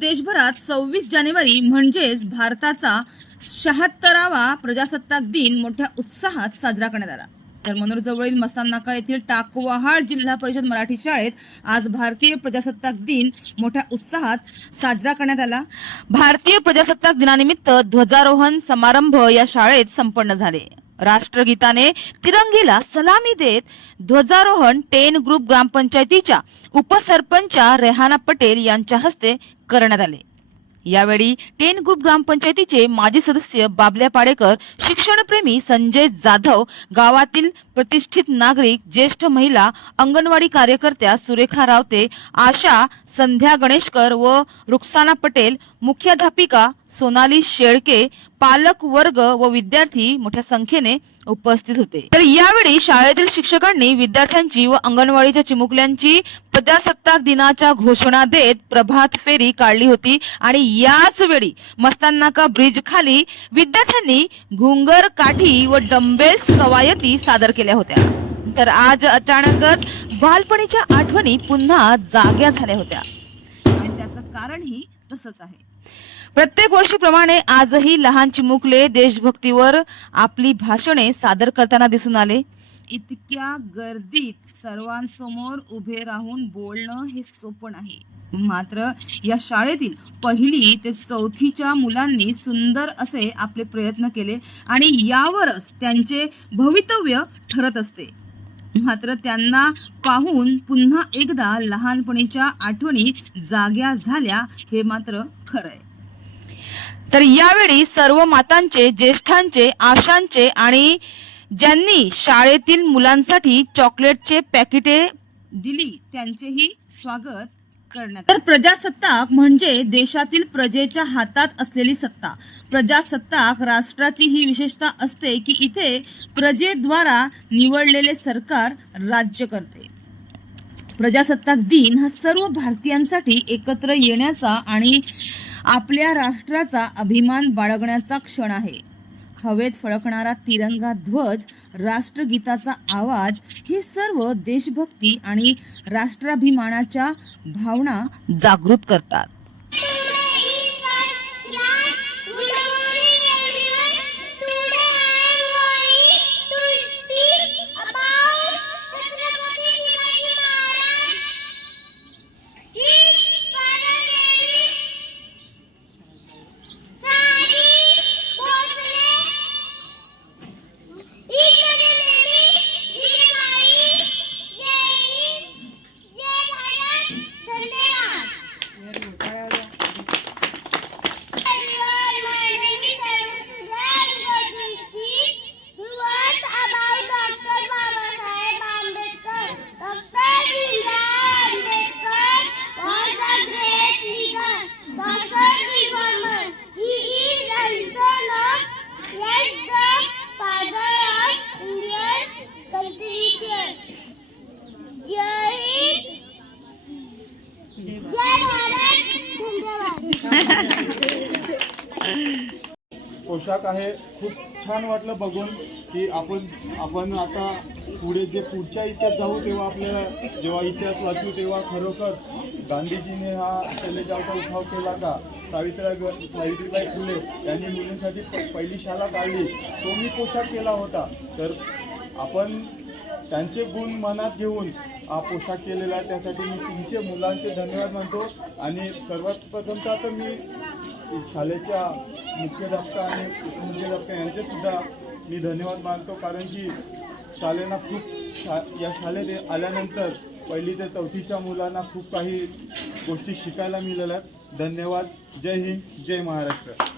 देशभरात सव्वीस जानेवारी म्हणजेच भारताचा शहात्तरावा प्रजासत्ताक दिन मोठ्या उत्साहात साजरा करण्यात आला. तर मनोरजवळील मस्तान नाका येथील टाकवाहाळ जिल्हा परिषद मराठी शाळेत आज भारतीय प्रजासत्ताक दिन मोठ्या उत्साहात साजरा करण्यात आला. भारतीय प्रजासत्ताक दिनानिमित्त ध्वजारोहण समारंभ या शाळेत संपन्न झाले. राष्ट्रगीताने तिरंगीला सलामी देत ध्वजारोहण टेन ग्रुप ग्रामपंचायतीच्या उपसरपंचा रेहाना पटेल यांच्या हस्ते करण्यात आले. यावेळी टेन ग्रुप ग्रामपंचायतीचे माजी सदस्य बाबल्या पाडेकर शिक्षणप्रेमी संजय जाधव गावातील प्रतिष्ठित नागरिक ज्येष्ठ महिला अंगणवाडी कार्यकर्त्या सुरेखा रावते आशा संध्या गणेशकर व रुक्साना पटेल मुख्याध्यापिका सोनाली शेळके पालक वर्ग व विद्यार्थी मोठ्या संख्येने उपस्थित होते. तर यावेळी शाळेतील शिक्षकांनी विद्यार्थ्यांची व अंगणवाडीच्या चिमुकल्यांची प्रजासत्ताक दिनाच्या घोषणा देत प्रभात फेरी काढली होती आणि याच वेळी मस्तानाका ब्रिज खाली विद्यार्थ्यांनी घुंगर काठी व डंबेल्स कवायती सादर केल्या होत्या. तर आज अचानकच बालपणीच्या आठवणी पुन्हा जाग्या झाल्या होत्या. आणि त्याचं कारणही तसंच आहे. प्रत्येक वर्षीप्रमाणे आजही लहान चिमुकले देशभक्तीवर आपली भाषणे सादर करताना दिसून आले. इतक्या गर्दीत सर्वांसमोर उभे राहून बोलणं हे सोपं नाही. मात्र या शाळेतील पहिली ते चौथीच्या मुलांनी सुंदर असे आपले प्रयत्न केले आणि यावरच त्यांचे भवितव्य ठरत असते. मात्र त्यांना पाहून पुन्हा एकदा लहानपणीच्या आठवणी जाग्या झाल्या हे मात्र खरंय. तर यावेळी सर्व मातांचे ज्येष्ठांचे आशांचे आणि ज्यांनी शाळेतील मुलांसाठी चॉकलेटचे पॅकेटे दिली त्यांचेही स्वागत. करण्यात तर प्रजासत्ताक म्हणजे देशातील प्रजेच्या हातात असलेली सत्ता. प्रजासत्ताक राष्ट्राची ही विशेषता असते की इथे प्रजेद्वारा निवडलेले सरकार राज्य करते. प्रजासत्ताक दिन हा सर्व भारतीयांसाठी एकत्र येण्याचा आणि आपल्या राष्ट्राचा अभिमान बाळगण्याचा क्षण आहे. हवेत फडकणारा तिरंगा ध्वज राष्ट्रगीताचा आवाज हे सर्व देशभक्ती आणि राष्ट्राभिमानाच्या भावना जागृत करतात. पोशाख आहे. खूप छान वाटलं बघून की आपण आपण आता पुढे जे पुढच्या इतिहास जाऊ तेव्हा आपल्याला जेव्हा इतिहास वाचू तेव्हा खरोखर गांधीजीने हा शैलेजाचा उठाव केला का? सावित्रीबाई सावित्रीबाई फुले यांनी मुलींसाठी प- पहिली शाळा काढली. तो मी पोशाख केला होता. तर आपण त्यांचे गुण मनात घेऊन हा पोशाख केलेला आहे. त्यासाठी मी तुमचे मुलांचे धन्यवाद मानतो. आणि सर्वात प्रथमतः तर मी शाळेच्या मुख्याध्यापका आणि उपमुख्याध्यापका यांचेसुद्धा मी धन्यवाद मानतो. कारण की शाळेना खूप शा या शाळेत आल्यानंतर पहिली ते चौथीच्या मुलांना खूप काही गोष्टी शिकायला मिळाल्या. आहेत धन्यवाद. जय हिंद. जय महाराष्ट्र.